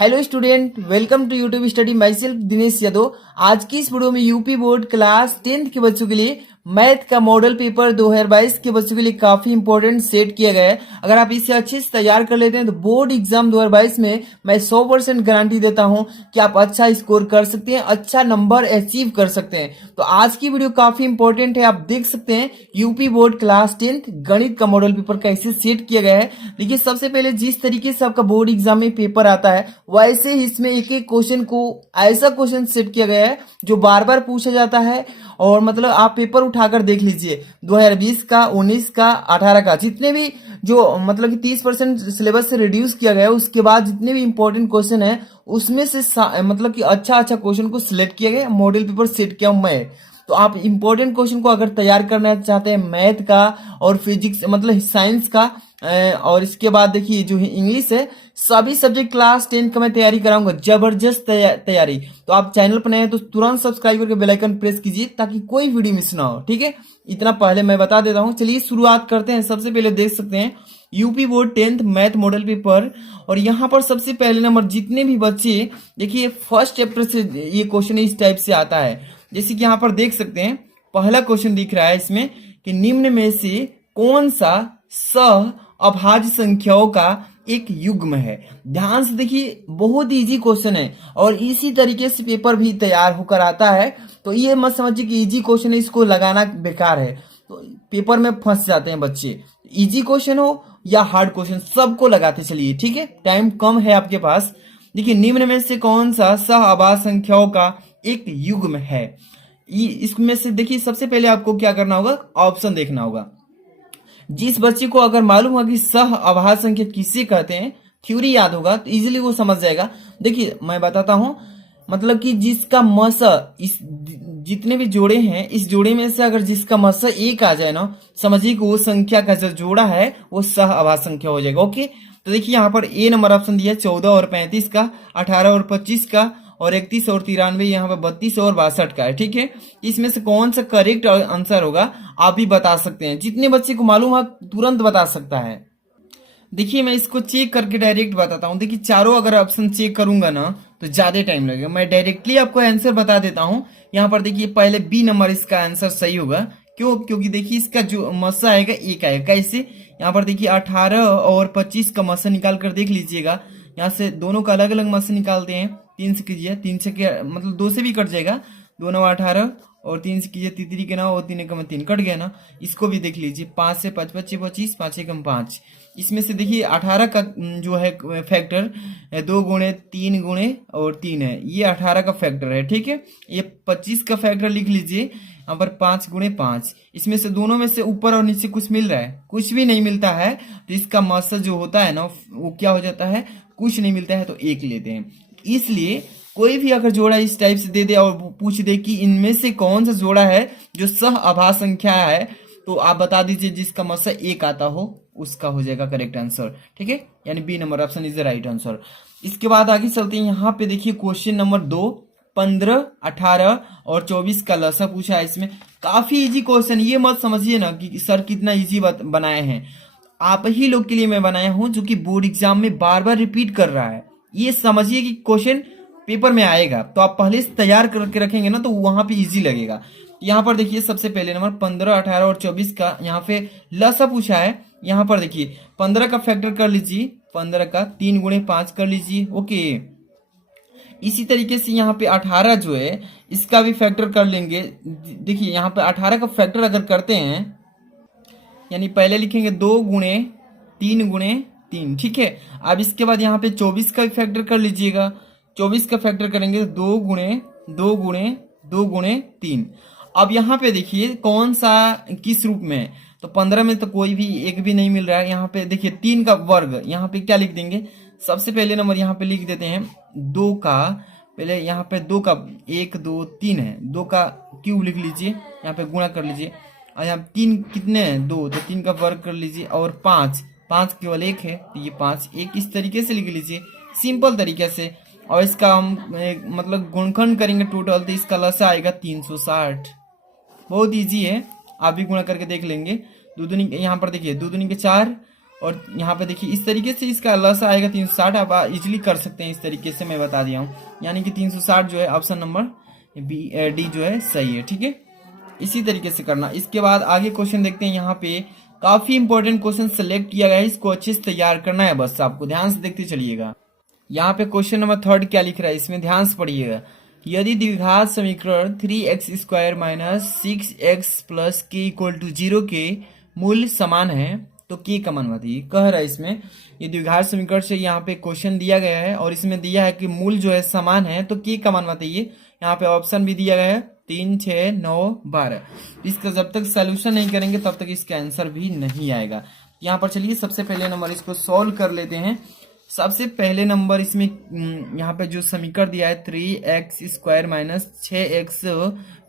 Hello student, welcome to YouTube study myself Dinesh Yadav. आज की इस वीडियो में यूपी बोर्ड क्लास 10th के बच्चों के लिए मैथ का मॉडल पेपर 2022 के बच्चों के लिए काफी इंपॉर्टेंट सेट किया गया है। अगर आप इसे अच्छे से तैयार कर लेते हैं तो बोर्ड एग्जाम 2022 में मैं 100% गारंटी देता हूं कि आप अच्छा स्कोर कर सकते हैं, अच्छा नंबर अचीव कर सकते हैं। तो आज की वीडियो काफी इंपॉर्टेंट है। आप देख सकते हैं यूपी बोर्ड क्लास 10th गणित का मॉडल पेपर कैसे सेट किया गया है। देखिए, सबसे पहले जिस तरीके से आपका बोर्ड एग्जाम में पेपर आता है वैसे ही इसमें एक एक क्वेश्चन को ऐसा क्वेश्चन सेट किया गया है जो बार बार पूछा जाता है। और मतलब आप पेपर उठाकर देख लीजिए 2020 का, 19 का, 18 का, जितने भी जो मतलब कि 30% सिलेबस से रिड्यूस किया गया है, उसके बाद जितने भी इंपॉर्टेंट क्वेश्चन है उसमें से मतलब कि अच्छा क्वेश्चन को सिलेक्ट किया गया, मॉडल पेपर सेट किया हूं मैं। तो आप इंपॉर्टेंट क्वेश्चन को अगर तैयार करना चाहते हैं मैथ का और फिजिक्स मतलब साइंस का, और इसके बाद देखिए जो इंग्लिश है, सभी सब्जेक्ट क्लास 10 का मैं तैयारी कराऊंगा, जबरदस्त तैयारी। तो आप चैनल पर नए हैं तो तुरंत सब्सक्राइब करके बेल आइकन प्रेस कीजिए ताकि कोई वीडियो मिस ना हो, ठीक है। इतना पहले मैं बता देता हूं। चलिए शुरुआत करते हैं। सबसे पहले देख सकते हैं UP board 10th math model paper, और यहाँ पर सबसे पहले नंबर जितने भी बच्चे, देखिए फर्स्ट चैप्टर से ये क्वेश्चन इस टाइप से आता है। जैसे कि यहाँ पर देख सकते हैं पहला क्वेश्चन दिख रहा है इसमें कि निम्न में से कौन सा सह अभाज्य संख्याओं का एक युग्म है। ध्यान से देखिए, बहुत इजी क्वेश्चन है और इसी तरीके से पेपर भी तैयार होकर आता है। तो ये मत समझिए कि इजी क्वेश्चन है इसको लगाना बेकार है, तो पेपर में फंस जाते हैं बच्चे। इजी क्वेश्चन हो या हार्ड क्वेश्चन सबको लगाते चलिए, ठीक है। टाइम कम है आपके पास। देखिए, निम्न में से कौन सा सह अभाज्य संख्याओं का एक युग्म है। इसमें से देखिए सबसे पहले आपको क्या करना होगा, ऑप्शन देखना होगा। जिस बच्चे को अगर मालूम होगा कि सह अभाज्य संख्या किसे कहते हैं, थ्योरी याद होगा तो इजीली वो समझ जाएगा। देखिए मैं बताता हूं, मतलब कि जिसका मस इस जितने भी जोड़े हैं, इस जोड़े में से अगर जिसका मस एक आ जाए ना, समझिए कि वो संख्या का जो जोड़ा है वो सह अभाज्य संख्या हो जाएगा। ओके, तो देखिए यहाँ पर ए नंबर ऑप्शन दिया है 14 और 35 का, 18 और 25 का, और 31 और 93, यहाँ पे 32 और 62 का है, ठीक है। इसमें से कौन सा करेक्ट आंसर होगा आप भी बता सकते हैं। जितने बच्चे को मालूम है तुरंत बता सकता है। देखिए मैं इसको चेक करके डायरेक्ट बताता हूँ। देखिए चारों अगर ऑप्शन चेक करूंगा ना तो ज्यादा टाइम लगेगा, मैं डायरेक्टली आपको आंसर बता देता हूँ। यहाँ पर देखिए पहले बी नंबर इसका आंसर सही होगा। क्यों? क्योंकि देखिए इसका जो मस्सा आएगा एक आएगा। कैसे? यहाँ पर देखिए 18 और 25 का मस्सा निकाल कर देख लीजिएगा। यहाँ से दोनों का अलग अलग मस्सा निकालते हैं। 3 से कीजिए, 3 से मतलब 2 से भी कट जाएगा। 2 9 18 और 3 से कीजिए, तितरी के ना, और 3 एकम 3 कट गया ना। इसको भी देख लीजिए, 5 से 5 25 25, 5 एकम 5। इसमें से देखिए 18 का जो है फैक्टर 2 गुणे 3 गुणे और 3 है, ये 18 का फैक्टर है, ठीक है। ये 25 का फैक्टर लिख लीजिए यहाँ पर 5 गुणे 5। इसमें से दोनों में से ऊपर और नीचे कुछ मिल रहा है? कुछ भी नहीं मिलता है, तो इसका मस्सा जो होता है ना वो क्या हो जाता है, कुछ नहीं मिलता है तो 1 लेते हैं। इसलिए कोई भी अगर जोड़ा इस टाइप से दे दे और पूछ दे कि इनमें से कौन सा जोड़ा है जो सह अभाज्य संख्या है, तो आप बता दीजिए जिसका मस्सा 1 आता हो उसका हो जाएगा करेक्ट आंसर, ठीक है। यानी B number option is the right answer. इसके बाद आगे चलते हैं। यहाँ पे देखिए क्वेश्चन नंबर 2, 15, 18 और 24 का लसा पूछा है। इसमें काफी इजी क्वेश्चन, ये मत समझिए ना कि सर कितना इजी बनाए हैं। आप ही लोग के लिए मैं बनाया हूं जो कि बोर्ड एग्जाम में बार बार रिपीट कर रहा है। ये समझिए कि क्वेश्चन पेपर में आएगा, तो आप पहले से तैयार करके रखेंगे ना तो वहां पे इजी लगेगा। यहाँ पर देखिए सबसे पहले नंबर 15, 18 और 24 का यहाँ पे लसा पूछा है। यहाँ पर देखिए 15 का फैक्टर कर लीजिए, 15 का 3 गुणे 5 कर लीजिए। ओके, इसी तरीके से यहाँ पे 18 जो है इसका भी फैक्टर कर लेंगे। देखिए यहाँ पे 18 का फैक्टर अगर करते हैं, यानी पहले लिखेंगे 2 गुणे 3 गुणे 3, ठीक है। अब इसके बाद यहाँ पे 24 का भी फैक्टर कर लीजिएगा। 24 का फैक्टर करेंगे 2 गुणे 2 गुणे 2 गुणे 3। अब यहाँ पे देखिए कौन सा किस रूप में है, तो 15 में तो कोई भी एक भी नहीं मिल रहा है। यहाँ पे देखिए 3 का वर्ग, यहाँ पे क्या लिख देंगे, सबसे पहले नंबर यहाँ पे लिख देते हैं 2 का, पहले यहाँ पे 2 का 1 2 3 है, 2 का क्यूब लिख लीजिए, यहाँ पे गुणा कर लीजिए। और यहाँ 3 कितने हैं, 2, तो 3 का वर्ग कर लीजिए। और 5 5 केवल 1 है तो ये 5 1 इस तरीके से लिख लीजिए, सिंपल तरीके से। और इसका हम मतलब गुणनखंड करेंगे टोटल, तो इसका लसा आएगा 360। बहुत इजी है, आप भी गुणा करके देख लेंगे। दो दूनी यहाँ पर देखिए 2 दूनी के 4 और यहाँ पे देखिए इस तरीके से इसका लस आएगा 360, आप इजिली कर सकते हैं। इस तरीके से मैं बता दिया हूँ, यानी कि 360 जो है ऑप्शन नंबर डी जो है सही है। ठीक है, इसी तरीके से करना। इसके बाद आगे क्वेश्चन देखते हैं। यहाँ पे काफी इंपॉर्टेंट क्वेश्चन सेलेक्ट किया गया है, इसको अच्छे से तैयार करना है, बस आपको ध्यान से देखते चलिएगा। यहाँ पे क्वेश्चन नंबर 3 क्या लिख रहा है, इसमें ध्यान से पढ़िएगा। यदि द्विघात समीकरण 3x² माइनस 6x प्लस के इक्वल टू 0 के मूल्य समान है तो के का मान बताइए। कह रहा है इसमें ये द्विघात समीकरण से यहाँ पे क्वेश्चन दिया गया है और इसमें दिया है कि मूल जो है समान है, तो के का मान बताइए। यहाँ पे ऑप्शन भी दिया गया है 3, 6, 9, 12। इसका जब तक सोल्यूशन नहीं करेंगे तब तक इसका आंसर भी नहीं आएगा। यहाँ पर चलिए सबसे पहले नंबर इसको सॉल्व कर लेते हैं। सबसे पहले नंबर इसमें यहाँ पे जो समीकरण दिया है 3x² माइनस 6x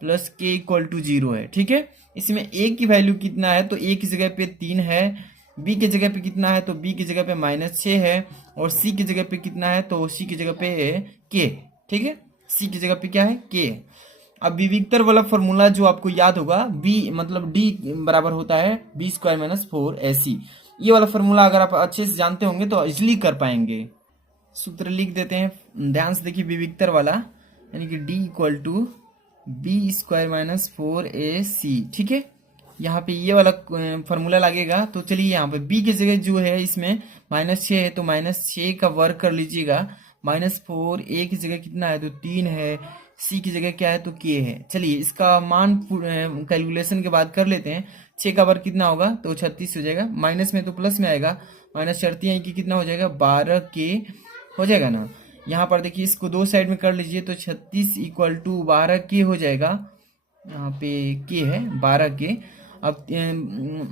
प्लस के इक्वल टू 0 है। ठीक है, इसमें a की वैल्यू कितना है, तो a की जगह पे 3 है, b की जगह पे कितना है, तो b की जगह पे -6 है, और c की जगह पे कितना है, तो c की जगह पे है k। ठीक है, c की जगह पे क्या है, k। अब विविक्तर वाला फॉर्मूला जो आपको याद होगा, b मतलब d बराबर होता है b² माइनस 4ac। ये वाला फॉर्मूला अगर आप अच्छे से जानते होंगे तो इजिली कर पाएंगे। सूत्र लिख देते हैं, ध्यान से देखिए। विविक्तर वाला यानी कि d equal to b² minus 4ac। ठीक है, यहाँ पे ये वाला फॉर्मूला लगेगा। तो चलिए यहाँ पे b की जगह जो है इसमें -6 है, तो -6 का वर्ग कर लीजिएगा। -4 a की जगह कितना है, तो 3 है, c की जगह क्या है, तो k है। चलिए इसका मान कैलकुलेशन के बाद कर लेते हैं। 6 का वर्ग कितना होगा, तो 36 हो जाएगा। माइनस में तो प्लस में आएगा, माइनस शर्ती है कि कितना हो जाएगा, 12k हो जाएगा ना। यहाँ पर देखिए इसको दो साइड में कर लीजिए, तो 36 इक्वल टू 12k हो जाएगा। यहाँ पे k है 12k। अब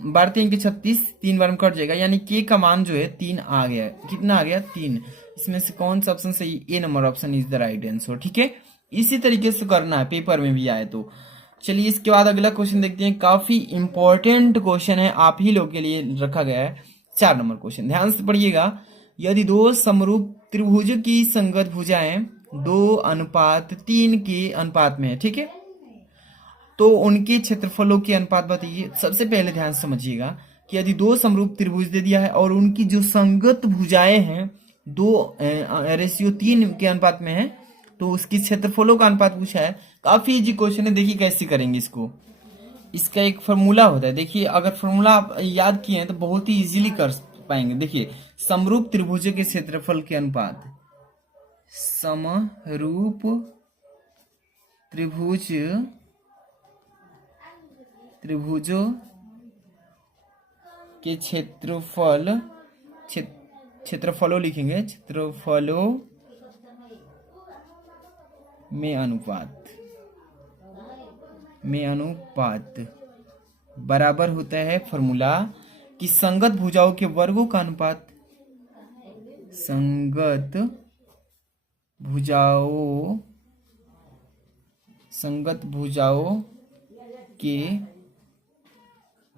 12 3 के 36, 3 बार में कट जाएगा, यानी k का मान जो है 3 आ गया। कितना आ गया, 3। इसमें से कौन सा ऑप्शन सही, A number option is the right answer. ठीक है, इसी तरीके से करना है, पेपर में भी आए तो। चलिए इसके बाद अगला क्वेश्चन देखते हैं। काफी इंपॉर्टेंट क्वेश्चन है, आप ही लोग के लिए रखा गया है। 4 नंबर क्वेश्चन, ध्यान से पढ़िएगा। यदि दो समरूप त्रिभुज की संगत भुजाएं 2:3 के अनुपात में है, ठीक है, तो उनके क्षेत्रफलों के अनुपात बताइए। सबसे पहले ध्यान से समझिएगा कि यदि दो समरूप त्रिभुज दे दिया है और उनकी जो संगत भुजाएं हैं 2:3 के अनुपात में है, तो उसकी क्षेत्रफलों का अनुपात पूछा है। काफी इजी क्वेश्चन है, देखिए कैसे करेंगे इसको। इसका एक फॉर्मूला होता है, देखिए अगर फॉर्मूला आप याद किए हैं तो बहुत ही इजीली कर पाएंगे। देखिए समरूप त्रिभुज के क्षेत्रफल के अनुपात, समरूप त्रिभुजों के क्षेत्रफलों लिखेंगे, क्षेत्रफलों में अनुपात बराबर होता है फॉर्मूला कि संगत भुजाओं के वर्गों का अनुपात, संगत भुजाओं के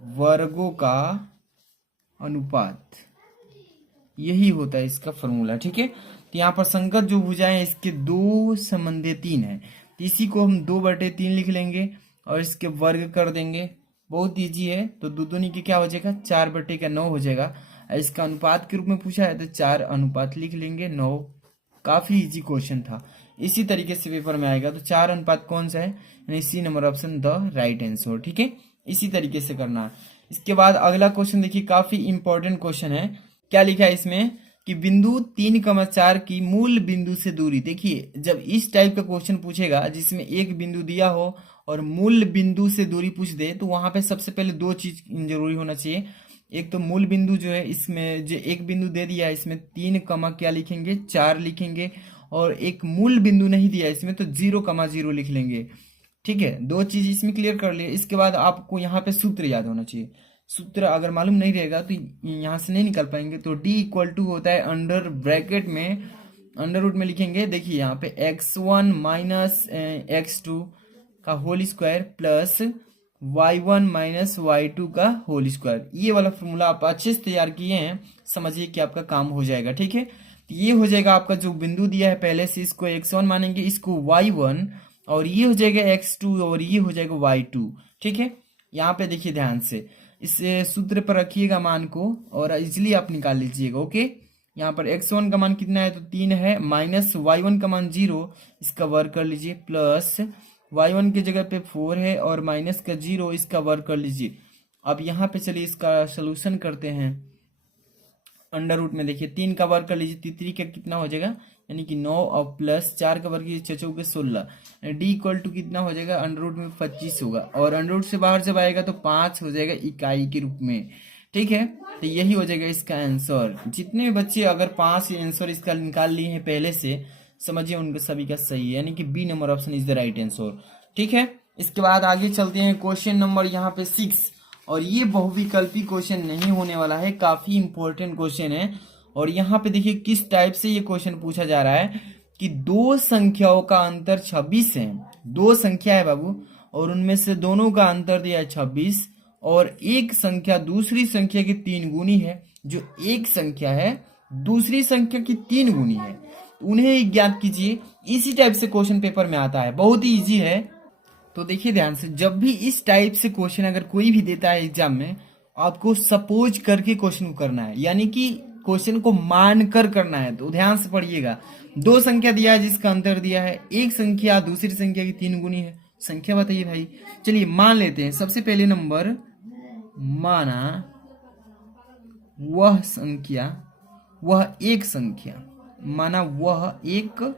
वर्गों का अनुपात, यही होता है इसका फॉर्मूला। ठीक है, तो यहाँ पर संगत जो भुजाएं हैं इसके 2 संबंधी 3 है, तो इसी को हम 2/3 लिख लेंगे और इसके वर्ग कर देंगे। बहुत इजी है, तो दूनी के क्या हो जाएगा, 4/9 हो जाएगा। इसका अनुपात के रूप में पूछा है तो 4 अनुपात लिख लेंगे 9। काफी इजी क्वेश्चन था, इसी तरीके से पेपर में आएगा। तो 4 अनुपात कौन सा है, यानी C number option the right answer. ठीक है, इसी तरीके से करना है। इसके बाद अगला क्वेश्चन देखिए, काफी इंपॉर्टेंट क्वेश्चन है। क्या लिखा है इसमें कि बिंदु 3,4 की मूल बिंदु से दूरी। देखिए जब इस टाइप का क्वेश्चन पूछेगा जिसमें एक बिंदु दिया हो और मूल बिंदु से दूरी पूछ दे, तो वहां पे सबसे पहले 2 चीज जरूरी होना चाहिए। एक तो मूल बिंदु जो है, इसमें जो एक बिंदु दे दिया है इसमें 3 क्या लिखेंगे, 4 लिखेंगे, और एक मूल बिंदु नहीं दिया है इसमें तो 0,0 लिख लेंगे। ठीक है, 2 चीज इसमें क्लियर कर लिए। इसके बाद आपको यहाँ पे सूत्र याद होना चाहिए। सूत्र अगर मालूम नहीं रहेगा तो यहाँ से नहीं निकल पाएंगे। तो D इक्वल टू होता है अंडर ब्रैकेट में, अंडर रूट में लिखेंगे। देखिए यहाँ पे x1 माइनस x2 का whole square plus y1 minus y2 का होल स्क्वायर। ये वाला फॉर्मूला आप अच्छे से तैयार किए हैं, समझिए कि आपका काम हो जाएगा। ठीक है, तो ये हो जाएगा आपका जो बिंदु दिया है पहले से, इसको x1 मानेंगे, इसको y1, और ये हो जाएगा x2 और ये हो जाएगा y2। ठीक है, यहाँ पे देखिए ध्यान से, इस सूत्र पर रखिएगा मान को और इजिली आप निकाल लीजिएगा। ओके, यहाँ पर x1 का मान कितना है तो 3 है, माइनस y1 का मान 0, इसका वर्ग कर लीजिए, प्लस y1 की जगह पे 4 है और माइनस का 0, इसका वर्ग कर लीजिए। अब यहाँ पे चलिए इसका सोल्यूशन करते हैं। अंडर रूट में देखिए 3 का वर्ग कर लीजिए, 3 का कितना हो जाएगा यानी कि 9 और प्लस 4 का वर्ग कीजिए 6 के 16, डी इक्वल टू कितना हो जाएगा अंडर रूट में 25 होगा और अंडर रूट से बाहर जब आएगा तो 5 हो जाएगा इकाई के रूप में। ठीक है, तो यही हो जाएगा इसका आंसर। जितने बच्चे अगर 5 आंसर इसका निकाल लिए हैं पहले से, समझिए उनका सभी का सही है, यानी कि B number option is the right answer. ठीक है, इसके बाद आगे चलते हैं क्वेश्चन नंबर यहाँ पे 6, और ये बहुविकल्पी क्वेश्चन नहीं होने वाला है, काफी इंपॉर्टेंट क्वेश्चन है। और यहाँ पे देखिए किस टाइप से ये क्वेश्चन पूछा जा रहा है कि दो संख्याओं का अंतर 26 है। दो संख्या है बाबू और उनमें से दोनों का अंतर दिया है 26, और एक संख्या दूसरी संख्या की 3 गुनी है। जो एक संख्या है दूसरी संख्या की 3 गुनी है, उन्हें ज्ञात कीजिए। इसी टाइप से क्वेश्चन पेपर में आता है, बहुत ही इजी है। तो देखिए ध्यान से, जब भी इस टाइप से क्वेश्चन अगर कोई भी देता है एग्जाम में, आपको सपोज करके क्वेश्चन को करना है, यानी कि क्वेश्चन को मान कर करना है। तो ध्यान से पढ़िएगा, दो संख्या दिया है जिसका अंतर दिया है, एक संख्या दूसरी संख्या की 3 गुनी है। संख्या बताइए भाई। चलिए मान लेते हैं। सबसे पहले नंबर, माना वह संख्या, वह एक संख्या, माना वह एक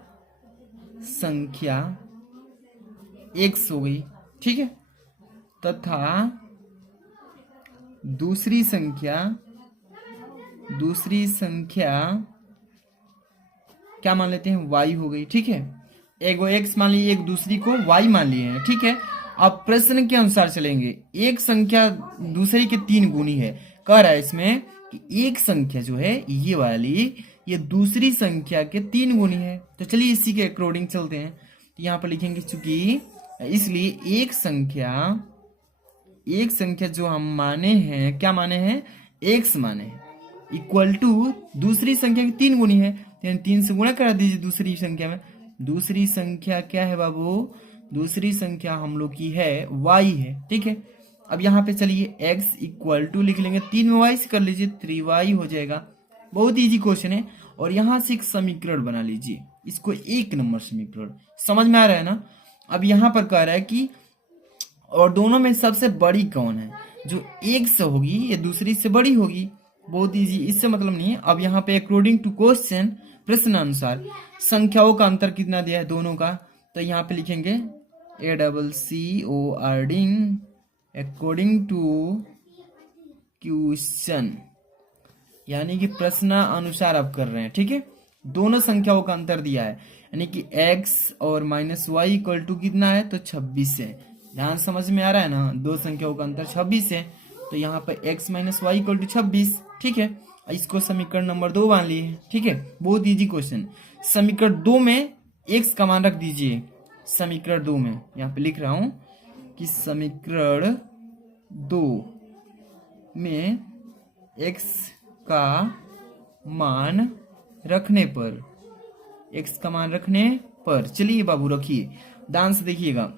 संख्या x हो गई, ठीक है, तथा दूसरी संख्या क्या मान लेते हैं y हो गई। ठीक है, एक को x मान लिए, एक दूसरी को y मान लिए हैं। ठीक है, अब प्रश्न के अनुसार चलेंगे। एक संख्या दूसरी के 3 गुनी है, कह रहा है इसमें कि एक संख्या जो है ये वाली, ये दूसरी संख्या के 3 गुनी है। तो चलिए इसी के अकॉर्डिंग चलते हैं। तो यहाँ पर लिखेंगे चूंकि, इसलिए एक संख्या जो हम माने हैं, क्या माने हैं, x माने हैं, इक्वल टू दूसरी संख्या की 3 गुनी है, तो 3 से गुणा करा दीजिए दूसरी संख्या में। दूसरी संख्या क्या है बाबू, दूसरी संख्या हम लोग की है y है। ठीक है, अब यहाँ पे चलिए x इक्वल टू लिख लेंगे, 3 में y से कर लीजिए, 3y हो जाएगा। बहुत इजी क्वेश्चन है। और यहाँ से एक समीकरण बना लीजिए, इसको 1 नंबर समीकरण। समझ में आ रहा है ना। अब यहाँ पर कह रहा है कि और दोनों में सबसे बड़ी कौन है, जो एक से होगी या दूसरी से बड़ी होगी। बहुत इजी, इससे मतलब नहीं है। अब यहाँ पे अकॉर्डिंग टू क्वेश्चन, प्रश्न अनुसार संख्याओं का अंतर कितना दिया है दोनों का, तो यहाँ पे लिखेंगे ACCORDING अकॉर्डिंग टू क्वेश्चन, यानी कि प्रश्न अनुसार आप कर रहे हैं। ठीक है, दोनों संख्याओं का अंतर दिया है, यानी कि x और माइनस y इक्वल टू कितना है तो 26 है। ध्यान समझ में आ रहा है ना, दो संख्याओं का अंतर 26 है, तो यहाँ पर x minus y equal to 26। ठीक है, इसको समीकरण नंबर 2 मान लिए। ठीक है, बहुत इजी क्वेश्चन। समीकरण 2 में x का मान रख दीजिए। समीकरण 2 में यहाँ पे लिख रहा हूं कि समीकरण 2 में x का मान रखने पर, चलिए बाबू रखिए, ध्यान से देखिएगा।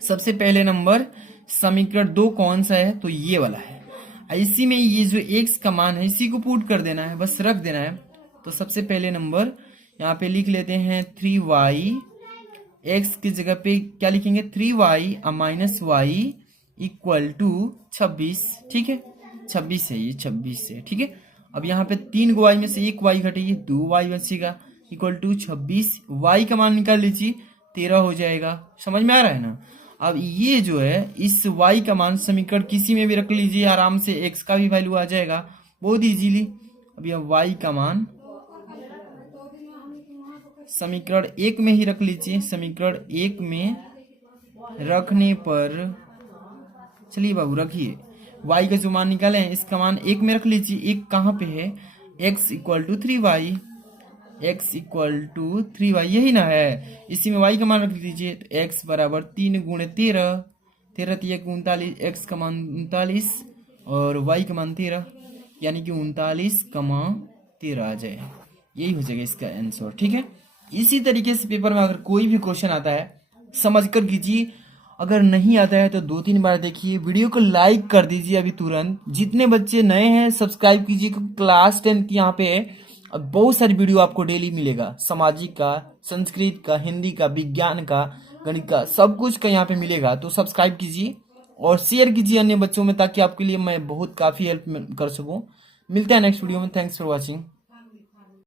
सबसे पहले नंबर समीकरण 2 कौन सा है तो ये वाला है। इसी में ये जो x का मान है इसी को पुट कर देना है, बस रख देना है। तो सबसे पहले नंबर यहाँ पे लिख लेते हैं 3y, x की जगह पे क्या लिखेंगे 3y minus y equal to 26। ठीक है, 26 है, ये 26 है। ठीक है, अब यहाँ पे 3 y में से 1 y घटेगी, 2 y बचेगा इक्वल टू 26। y का मान निकाल लीजिए, 13 हो जाएगा। समझ में आ रहा है ना। अब ये जो है इस y का मान समीकरण किसी में भी रख लीजिए, आराम से x का भी वैल्यू आ जाएगा बहुत इजीली। अब यह y का मान समीकरण 1 में ही रख लीजिए। समीकरण 1 में रखने पर, चलिए बाबू रखिए, y का जो मान निकाले हैं इसका मान 1 में रख लीजिए। 1 कहाँ पे है, x equal to 3y, x equal to 3y यही ना है, इसी में y का मान रख लीजिए। तो x बराबर 3 गुणे 13, 13 3 39, x का मान 39 और y का मान 13, यानी कि 39,13 आ जाए। यही हो जाएगा इसका आंसर। ठीक है, इसी तरीके से पेपर में अगर कोई भी क्वेश्चन आता है समझ कर कीजिए, अगर नहीं आता है तो 2-3 बार देखिए, वीडियो को लाइक कर दीजिए अभी तुरंत। जितने बच्चे नए हैं सब्सक्राइब कीजिए, क्योंकि क्लास 10 की यहाँ पे बहुत सारी वीडियो आपको डेली मिलेगा, सामाजिक का, संस्कृत का, हिंदी का, विज्ञान का, गणित का, सब कुछ का यहाँ पे मिलेगा। तो सब्सक्राइब कीजिए और शेयर कीजिए अन्य बच्चों में, ताकि आपके लिए मैं बहुत काफ़ी हेल्प कर सकूँ। मिलते हैं नेक्स्ट वीडियो में। Thanks for watching.